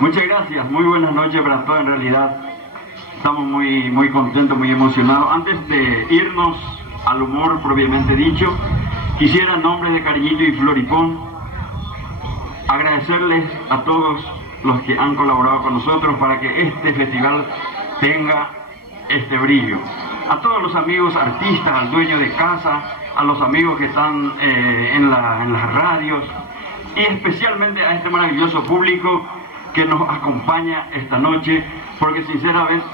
Muchas gracias, muy buenas noches para todos en realidad. Estamos muy contentos, muy emocionados. Antes de irnos al humor propiamente dicho, quisiera en nombre de Cariñito y Floripón agradecerles a todos los que han colaborado con nosotros para que este festival tenga este brillo. A todos los amigos artistas, al dueño de casa, a los amigos que están en las radios y especialmente a este maravilloso público que nos acompaña esta noche, porque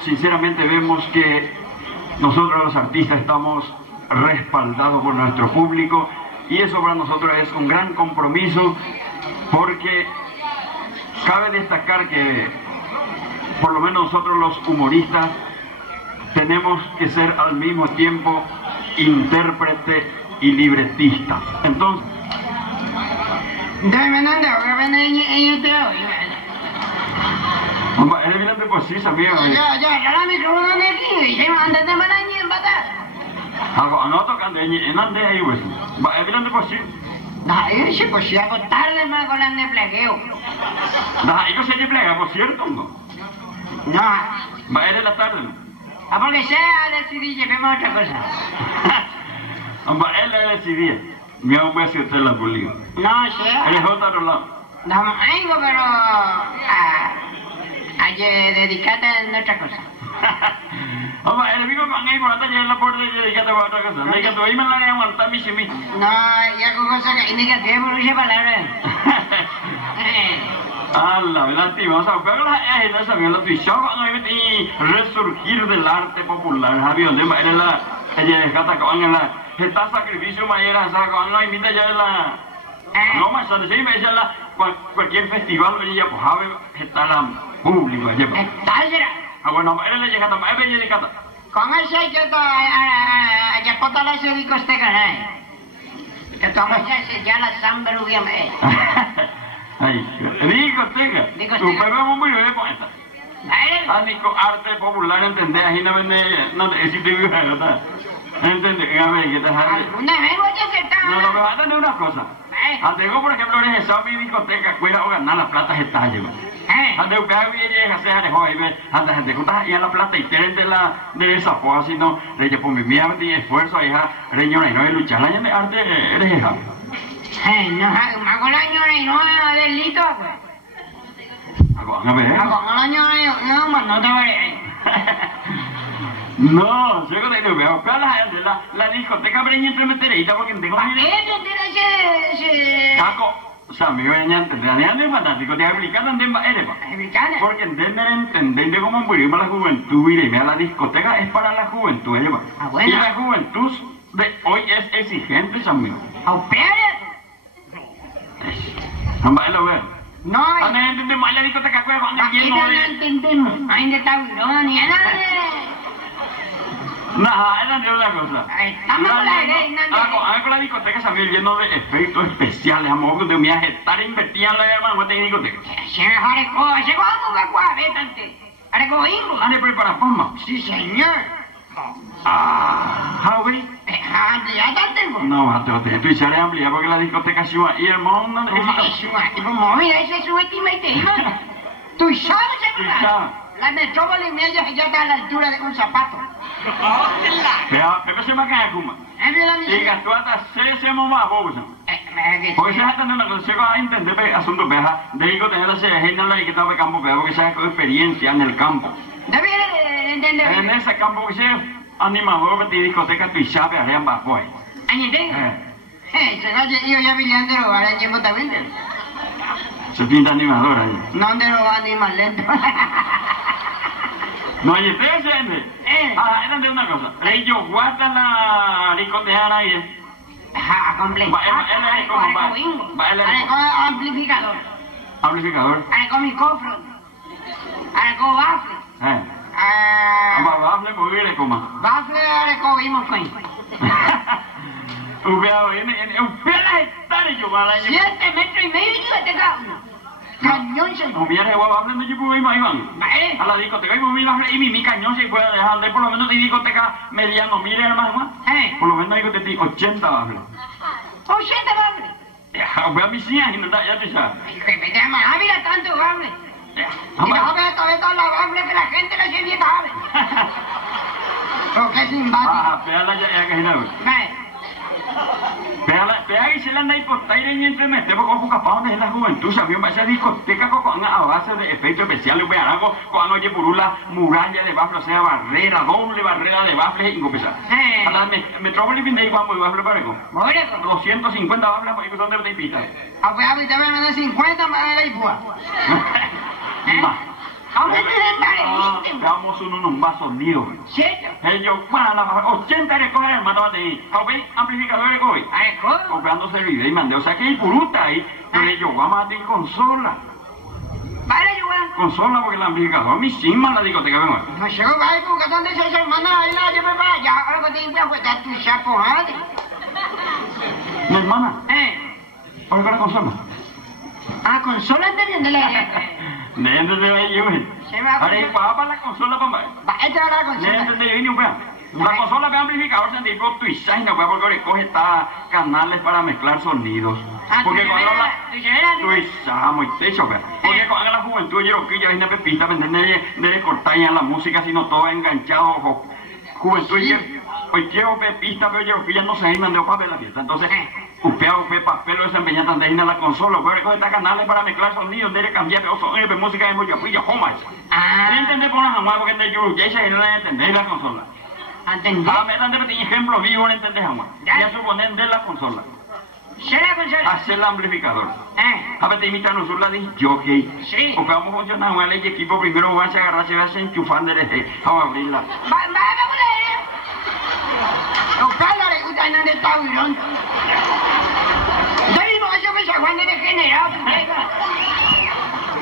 sinceramente vemos que nosotros los artistas estamos respaldados por nuestro público y eso para nosotros es un gran compromiso, porque cabe destacar que por lo menos nosotros los humoristas tenemos que ser al mismo tiempo intérprete y libretista. Entonces, eres bien de poesía, amigo. No tocando, en ande ahí, pues. Es bien de poesía. Nah, sí, pues ya por tarde más con el de plegueo. Nah, yo sé de plega, por cierto, ¿no? No. Eres la tarde, ¿no? Ah, porque ya decidí, llevemos otra cosa. Él le decidía. Me voy a hacer la política. No sé. Él es otro lado. No, vengo, pero a dedicarte a otra cosa. Hombre, el amigo con ahí por la talla de la puerta y dedicate a otra cosa. Dedicate a irme la de aguantar mi chimito. No, ya con cosas que indicativas por esa palabra. La lástima, o sea, pero la sabía la tuición y resurgir del arte popular. Javier, ¿dónde va? Ella desgata con la está sacrificio mañana, con la invita ya de la no más, ¿sabes? Sí, me decía cualquier festival, ella pues sabe está la público allá. Bueno, él le llega a ella de cata. Con ese hay que ya pota la se dico este canal. Que toma ya la samba rubia me. Ay, discoteca. Tu bebé muy bebé con esta. Nico, arte popular, ¿entendés? Ahí no vende, no te decís de ¿verdad? ¿Entendés? A ver, ¿qué te hace? Una vez voy a aceptar. No, me vas a tener una cosa. Antes, por ejemplo, eres esa mi discoteca, cuida o ganar la plata está lleva. Antes, usted había a hacer a ver, antes de contar ya la plata y tener de esa pues así no, de por mi mía de esfuerzo ahí, reñona y no de luchar, la gente arte eres esa. No, hago la ñora y no delito, pues. A ver. Hago la ñora y no te veré. No, yo te lo veo, pero la discoteca breña entre meterita porque tengo ¿Para qué ese? Taco, o sea, mi veña entender, es fantástico, te explicar dónde eres, porque entender cómo morimos la juventud, y la discoteca es para la juventud, y la juventud de hoy es exigente, amigo. Vale, lo veo. No, no entendemos la discoteca, cuando aquí no entendemos. Ahí está Virón y nada. No, era de una cosa. Con la discoteca se había lleno de efectos especiales, amor, de mi estar invertida en la hermana de discoteca. ¿Han preparado forma? Sí, señor. ¿Javi? No, tú hiciste ampliar porque la discoteca suba y el mundo mira, ese es su estimate. Tú sabes, la metrópoli media ya está a la altura de un zapato. Pero se me cae como. Y gastó hasta 6 más bobos. Porque se está teniendo una cosa, se va a entender asuntos, de digo tener la genial y que estaba en campo, porque se ha experiencia en el campo. En ese campo que se animador de discoteca, tú sabes, harían bajo ahí. Se va a ir ya brillando, ahora en tiempo también. Se pinta animador ahí. No, ¿dónde lo va a animar lento? No, oye, ¿ustedes entienden? Era una cosa. Ellos guardan la discoteca ahí. Completo. Amplificador. Amplificador. Con micrófono. Con bafle. Bafle muy bien, coma. Bafle, con vimos con. Un pedazo hectárea yo para 7 metros y medio yo te cago. Cañón se no viene bafle no yo puedo ir más a la discoteca y mi cañón se puede dejar de por lo menos de discoteca mediano, mire hermano. Por lo menos discoteca 80 bafle. 80 bafle. Voy a mis 100 y no ya te sabes. Mira tanto bafle. Y mejor que toda la bafle que la gente le sigue cabe. Porque sin bati. Pégala ya que es la. Pega y se la anda hipotaire y entre metemos con capaz de la juventud, sabía esa discoteca con a base de efectos especiales, con oye por una muralla de bafle, o sea, barrera, doble barrera de bafle y compensar. A la metrópoli fin de ahí cuando bafle parejo. 250 bafles por ahí que son de pita. A ver, a ver, te voy a 50 más de la ipua. Veamos un vaso lío. ¿Cierto? Ellos, bueno, 80 recogen el matado de ahí. ¿Veis? Amplificador de hoy. Comprándose el video y mandé. O sea que hay puruta ahí. Pero ellos, vamos a tener consola. Vale, yo voy. Consola porque el amplificador a mí sí más la discoteca, venga. No llego, vaya, porque donde se hermana, ahí la llevo para allá. Ahora que te voy a apretar tu chapo, ¿eh? Mi hermana. ¿Ahora qué la consola? Ah, consola entendiendo la idea. Nente de ahí, güey. Ahora, ¿y para la consola, papá? Esta era la consola. Nente de ahí, ni un pedazo. La consola de amplificador se dijo Twitch, no porque ahora coge esta canales para mezclar sonidos. Porque cuando la Twitch, muy techo, porque cuando la juventud yo que ya viene pepita, de cortar ya la música, sino todo enganchado, juventud hoy quiero pepita, pero yo que ya no se me mandó papel la fiesta. Entonces, usted papel esa empeñada tan de la consola, pero coge estas canales para mezclar sonidos, de cambiar de música de mucha pilla, ¿cómo es? ¿No entendés por una jamás? Porque de yo ya se no entendés la consola. ¿Entendés? Ah, me dan de ejemplo vivo, no entendés jamás. Ya suponen de la consola. ¿Será la consola? Hacer el amplificador. A ver, te imitan nosotros la de jockey. Sí. Porque vamos a funcionar con el equipo, primero van a agarrar, se va a enchufar de vamos a abrirla. Ojalá le gusta en el tablón. Yo mismo eso que se aguante degenerado.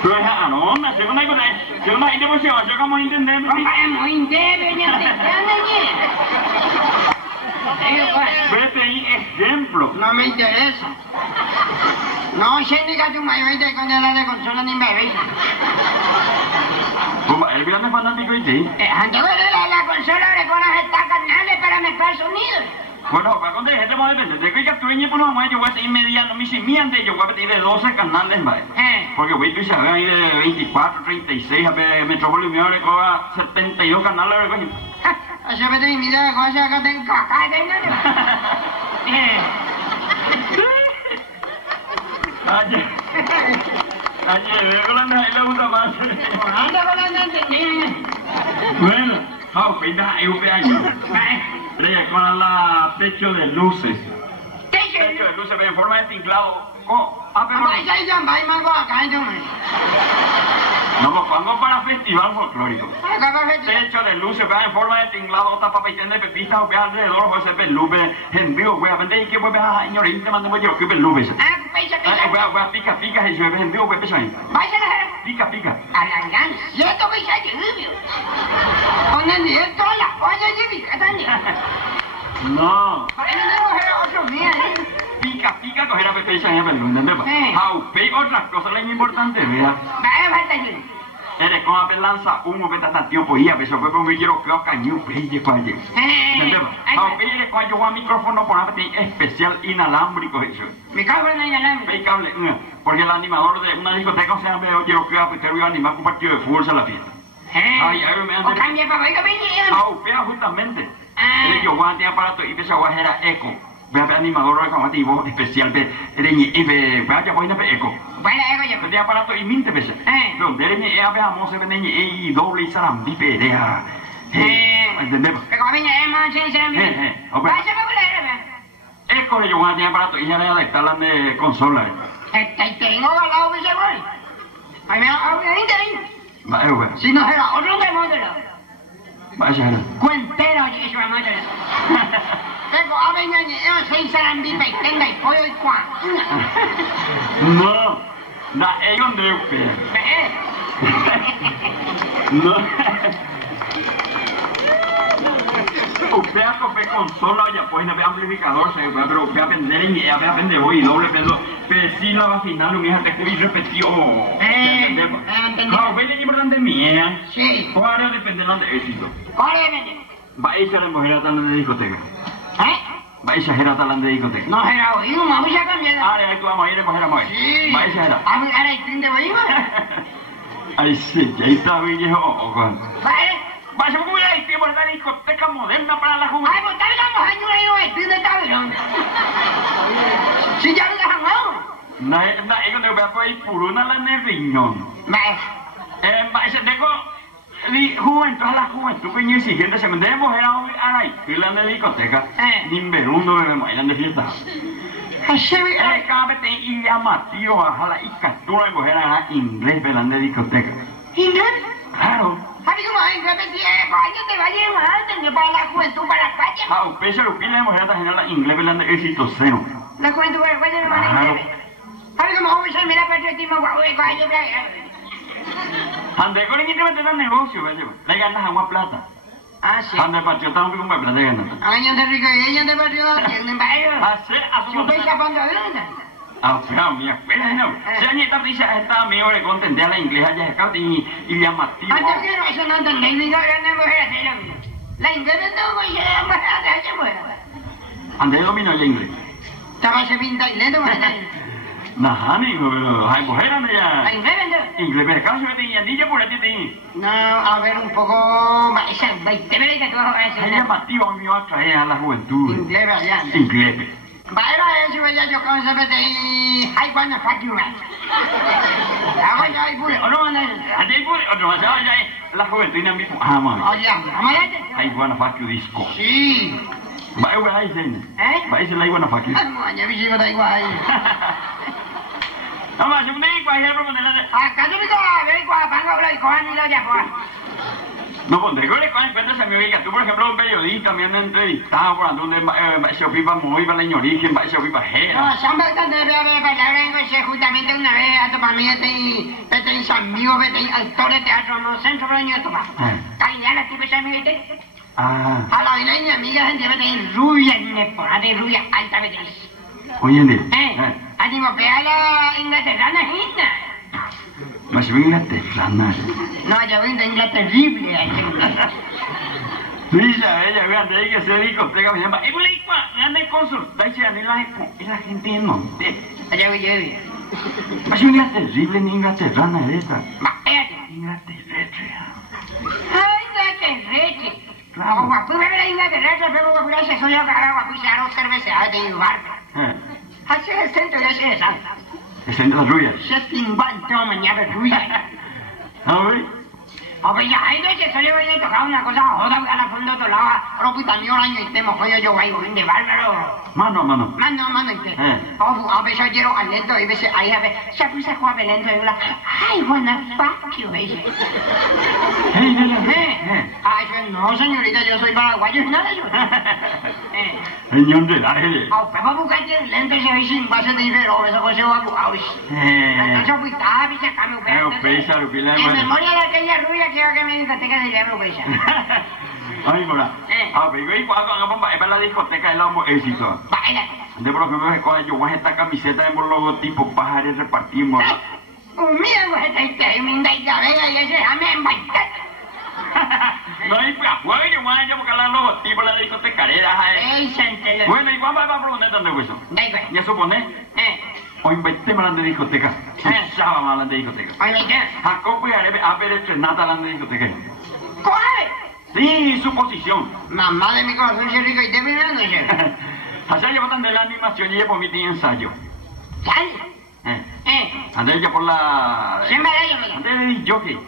Pero es anona, según hay devoción, yo como entender. Vamos, Vete ahí, ejemplo. no me interesa. No sé ni que tu mayor te con la consola ni me ve. Como el grande fanático y ti. Antes de la consola le pones estas canales para mezclar sonidos. Bueno, para contar gente más depende. De que tú y por lo menos yo voy a tener mediano, mi simiente, yo voy a pedir de 12 canales, ¿vale? Porque voy a saber ahí de 24, 36, a ver, Metrópolis mío le cobra 72 canales, ¿verdad? Eso me te mira de cosas que tengo acá, Ayer, veo con la le gusta más. Anda con la entendí. Bueno, pinta hay un pedaño. Pero con la techo de luces. Techo de luces, en forma de tinglado. No, cuando para festival folclórico. Techo de luces, en forma de tinglado, tapa peitén de pepistas, o alrededor, o ese pelupe, en vivo, voy a vender y que voy a señorita, mandemos yo que pelupe. Voy a pica, y yo en vivo, voy a empezar ahí. Pica. Alangan, cierto que ya lluvio. Ponen directo a la olla y pica. No. Otro día, Pica, coger a Pepe y se llama el ¿entendés? Pega otras cosas, las importantes, vea. Eres como a lanza humo que está tiempo y a veces fue por mi quiero que cañón, pelle cuál es. ¿Entendés? Eres cuando yo voy a micrófono por especial inalámbrico, eso. Micrófono inalámbrico. Hay cable, porque el animador de una discoteca, o sea, yo quiero que voy a animar un partido de fútbol a la fiesta. O cambia para ver que pega justamente. Yo voy a tener aparato y esa guay era eco. Ve a animador reclamativo especial de vaya voy a eco. Bueno, eco yo. Tenía aparato y minte veces. Donde veamos se ven y doble y sarambi perea. ¿Entendemos? Pero como eco yo voy a tener aparato y ya le adaptarla de consola. Tengo galado que se voy. Ahí me ahí. Si no era otro que módulo. Vaya era. Cuentero, oye, eso es módulo. Pero a ver, yo soy sarambi peitenda y pollo y cuán. No, es donde usted. No. Usted a coger consola, ya pues no ve amplificador, pero usted a vender y a vender hoy doble peso. Pero si la vaginal, mi hija te cuida y repetió. ¿Entendemos? Claro, ve la importante mía. Sí. ¿Cuál depende de éxito? ¿Cuál es? Va a irse a la mujer a tal de discoteca. Va a exagerar tal de discoteca. No era oído, vamos a cambiar. Ahí tú vamos a ir a coger a mujer. Sí. Va a exagerar. ¿A ver el fin de oído? Ay, sí, ya está viejo, con. ¿Vale? Vaya, ¿cómo ya hicimos esta discoteca moderna para la juventud? Ay, pues targamos años ahí, no estoy de cabrón. Si ya lo dejamos. Iko ne ba poi puruna la ne riñón. Vale. Ese tengo juventud a la juventud peña exigente se me debemos era hoy a la isla de discoteca. Ni verundo bebemos eran de fiesta. Así Cada vez te llama tío a la captura de mujer a inglés velando de discoteca. ¿Inglés? Claro. Amigo, más inglés me dice, coño, te va a llevar, te para la juventud, para la calle. Ah, usted se lo pide de mujer a la inglés velando éxito cero. La juventud para la calle no van a inglés. Amigo, más hombre, mira patriotismo, guau, coño, Ande con el que te meter al negocio, ¿verdad? Le ganas agua plata. Ah, sí. Ande patriota un poco más plata ganas. Ay, ande rico, ella ande patriota, tienen varios. Hace a Si usted se apunta, ¿verdad? Ah, pero mía, pero no. Se añeta risa esta mi hora con tender a la inglesa ya es cauti y llamativo. Antes que no, eso no entendéis, digo, ahora no mujer hacer lo mismo. La inglesa no voy a mujer hacer mujer. Ande domino el inglés. Estaba se pinta y lento, Nah, amigo, pero hay mujer ande ya. ¿La inglés vende? Inglés, pero caso que tenía niña por aquí tenía. No, a ver, un poco... Esa, te veré que tú vas a Es decir. llamativo mío atraer a la juventud. Inglés, ¿verdad? Inglés. Vaya, eso ya yo con ese vete y... I wanna fuck you, man. Ahora ya hay puro. No, no, Ande por otro más allá la juventud en mi mami. Oye, amárate. Hay buena fuck you disco. Sí. Va a decir. ¿Eh? Va a decir la buena fuck you. Ya vi chico, da igual. No más, un día igual ya no poner Acá tú me cojas, ve, cojas, pango, bro, y cojan y lo ya, cojan. no pondré que le cogen cuenta a mi amiga. Tú, por ejemplo, un periodista me han entrevistado por donde se ocupa muy para el origen, se ocupa No, jera. siempre debe haber palabras en que justamente una vez a tu familia te hizo amigos, te actores de teatro, no sé, sobre el niño tu papá. Caída la tipa esa amiga te. Ah, A la vida mi amiga gente vete rubia, ni ponate rubia alta vete. oye, ¿eh? A ti me pega la inglaterrana, hija. Mas yo vengo a Teflana. No, yo vengo de Inglaterrible. Sí, ya, vean, hay que ser discoteca, me llama. Y me anda a consultar, y la gente no. Allá voy yo. Mas yo vengo terrible en Inglaterrana, esta. Espérate. Inglaterra. Ay, Inglaterra. Claro. Guapu, bebe la Inglaterra, pero guapu, ya se soy yo, cara, guapu, se hará cerveza de barco. Así es el centro de ese sal. Es en las ruinas. Se pinguantó mañana ruya. ¿Ah, güey? Oye, ya, hay veces que yo voy a tocar una cosa, joda, a la fondo de otro lado, pero puta, mi año y temo, coño, yo voy de bárbaro. Mano a mano. Mano, ¿en qué? A veces quiero al lento y a veces, ahí a ver, se puso a jugar lento y una, I wanna fuck you, ella. Ay, no, señorita, yo soy paraguayo, nada yo. Señor de la L. A usted va a buscar el lento y se ve sin base de dinero, eso pues se va a buscar. Entonces, pues, está, bicha, cambio, pesa, lo que le en memoria de aquella rubia que me discoteca de diablo, pesa. Ay, mira. Pero igual cuando vamos a la discoteca del Lambo éxito. Vaya. De por ejemplo, me recuerda yo, esta camiseta de logotipo pájaros repartimos. Mira, pues, este, me indaga, venga, y ese, a mí me No hay juego, yo voy a buscar los logotipos, la discotecarera. Bueno, igual va a proponer donde eso. Ya supone. Hoy invité a la discoteca. Chava más la discoteca. Oye, ¿qué? Jacobo y Arebe a ver estrenada la discoteca. ¿Cuál? Sí, su posición. Mamá de mi corazón, soy rico y te mirando, yo. Allá llevan de la animación y ella por mi ensayo. ¿Sal? Andé ella por la... Siempre la yo, mira. Andé de jockey.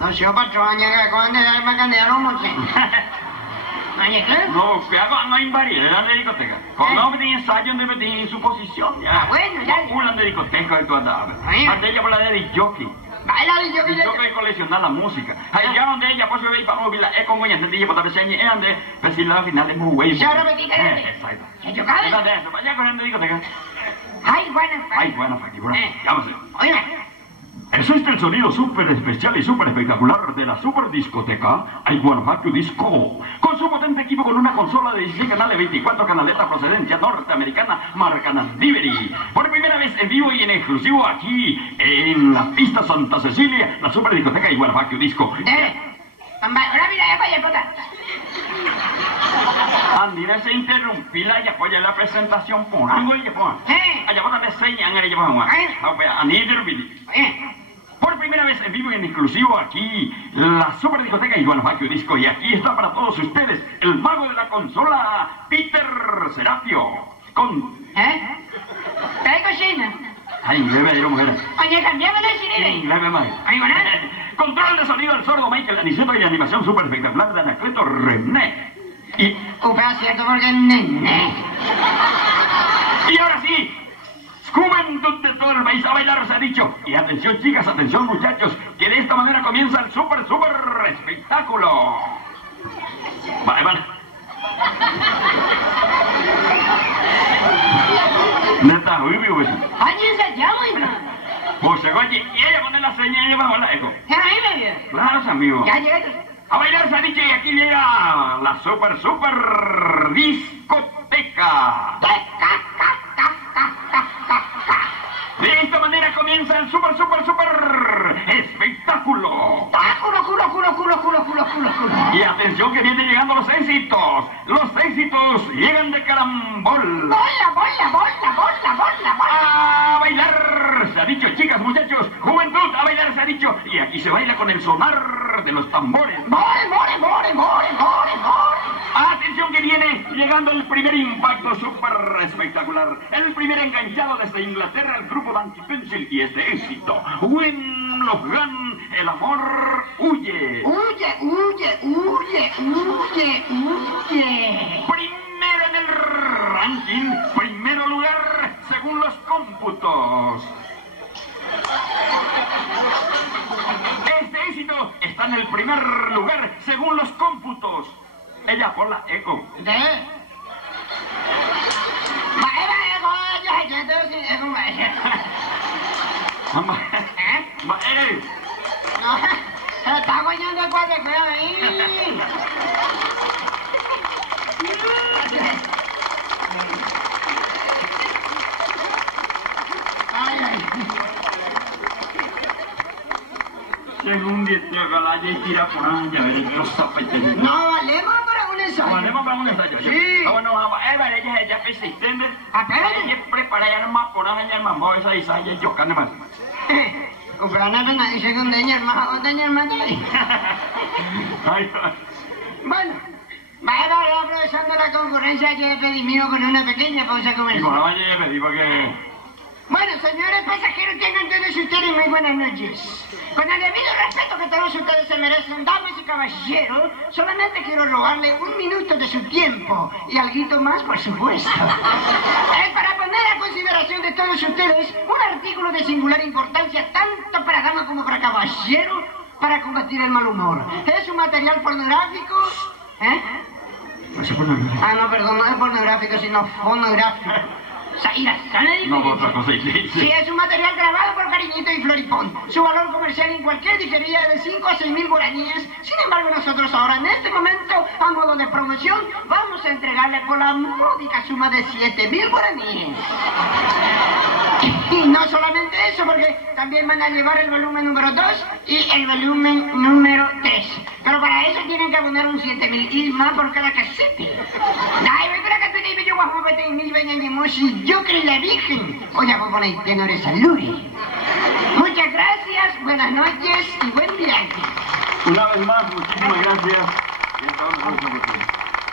No sé, patrón, año que cuando te da para candear un moche. Oye, ¿qué? No, no hay variedad de discoteca. Cuando me tiene ensayo, me tiene en su posición. Ya. Bueno, ya. Una de discoteca y toda. Andé ella por la de jockey. Baila de yo que Yo que coleccionar la música. Ahí ya donde ella pues ve para móvil es como ella entendí por tal vez ande decir la final es muy güey. ¿Se ahora me diga? Exacto. ¿Se chocaba? Mira de eso, vaya corriendo discoteca. Ay, bueno, Ay, buena figura. Llámase. Oiga. Existe el sonido súper especial y súper espectacular de la super discoteca I Wanna Fuck You Disco. Con su potente equipo con una consola de 16 canales, 24 canaletas procedencia norteamericana, marca Nandivery. Por primera vez en vivo y en exclusivo aquí en la pista Santa Cecilia, la super discoteca I Wanna Fuck You Disco. Ahora mira, vaya, puta. Andina se interrumpila y apoya la presentación por algo y ya pon. Allá pon me señan, allá pon. Anita interrumpili. Por primera vez en vivo y en exclusivo aquí, la Super Discoteca Iván Facchio Disco. Y aquí está para todos ustedes, el mago de la consola, Peter Serapio. Con... ¿Trae cocina? Ay, leve, mujer. Oye, cambiame la cine. Leve, más. Ay, bueno. Control de sonido del sordo Michael Aniceto y animación super espectacular de Anacleto René. Y... Upa, cierto, porque nene. Y ahora sí, juventud de todo el país a bailar, se ha dicho. Y atención, chicas, atención, muchachos, que de esta manera comienza el super espectáculo. Vale. Neta, uy, pues. Oye, ensayamos, hija. Pues, oye, y ella pone la señal y lleva la eco. Ahí me vio. Claro, amigo. Ya llegué. A bailar, se ha dicho, y aquí llega la super discoteca. De esta manera comienza el super espectáculo. Culo. Y atención que vienen llegando los éxitos. Los éxitos llegan de carambol. Bola. A bailar, se ha dicho, chicas, muchachos, juventud, a bailar, se ha dicho. Y aquí se baila con el sonar de los tambores. More. Atención que viene llegando el primer impacto súper espectacular. El primer enganchado desde Inglaterra, el grupo Danky Pencil y este éxito. When Love Gun, el amor huye. Huye. Primero en el ranking, primero lugar según los cómputos. Este éxito está en el primer lugar según los cómputos. Ella por la eco. No, se está guayando el cuadro feo ahí. Según dice Galaya y tira por allá, a ver, no zapatero. No, valemos para un ensayo. Valemos para un ensayo. Sí. Bueno, ella ya que se extiende. Espérate. Ella prepara ya nomás por allá el mamá esa y sale yo carne más. Ucrania no dice con dañar más o dañar más ahí. Bueno, vaya aprovechando la concurrencia que he pedido con una pequeña pausa Y comercial. bueno, vaya, le pedí porque... Bueno, señores pasajeros, tengan todos ustedes muy buenas noches. Con el debido respeto que todos ustedes se merecen, damas y caballeros, solamente quiero robarle un minuto de su tiempo y alguito más, por supuesto. Es para poner a consideración de todos ustedes un artículo de singular importancia, tanto para dama como para caballero, para combatir el mal humor. Es un material pornográfico, No se pone... Ah, no, perdón, no es pornográfico, sino fonográfico. No, otra cosa y Sí, es un material grabado por Cariñito y Floripón. Su valor comercial en cualquier disquería es de 5 a 6 mil guaraníes. Sin embargo, nosotros ahora, en este momento, a modo de promoción, vamos a entregarle por la módica suma de 7.000 guaraníes. Y no solamente eso, porque también van a llevar el volumen número 2 y el volumen número 3. Pero para eso tienen que abonar un 7.000 y más por cada casete. Ay, voy para acá, te yo bajo para mil y yo creo la virgen. Oye, pues por ahí tenores salud. Muchas gracias, buenas noches y buen viaje. Una vez más, muchísimas gracias. Y hasta ahora,